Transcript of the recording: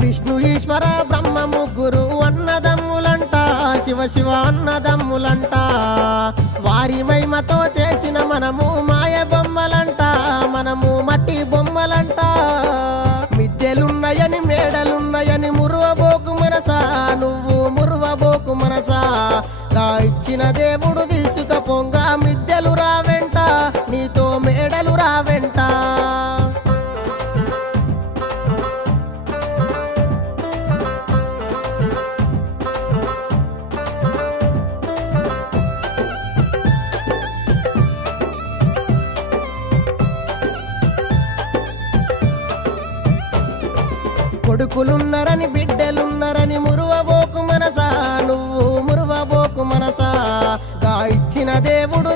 విష్ణు ఈశ్వర బ్రహ్మ ముగ్గురు అన్నదమ్ములంట, శివ శివ అన్నదమ్ములంట. వారి మహిమతో చేసిన మనము మాయ బొమ్మలంట, మనము మట్టి బొమ్మలంట. మిద్దెలున్నాయని మేడలున్నాయని మురువబోకు మనసా, నువ్వు మురువబోకు మనసా. గా ఇచ్చిన దేవుడు తీసుకపోంగ మిద్దెలు రావెంట, నీతో మేడలు రావెంట. కొడుకులున్నరని బిడ్డలున్నరని మురువబోకు మనసా, నువ్వు మురువబోకు మనసా. గా ఇచ్చిన దేవుడు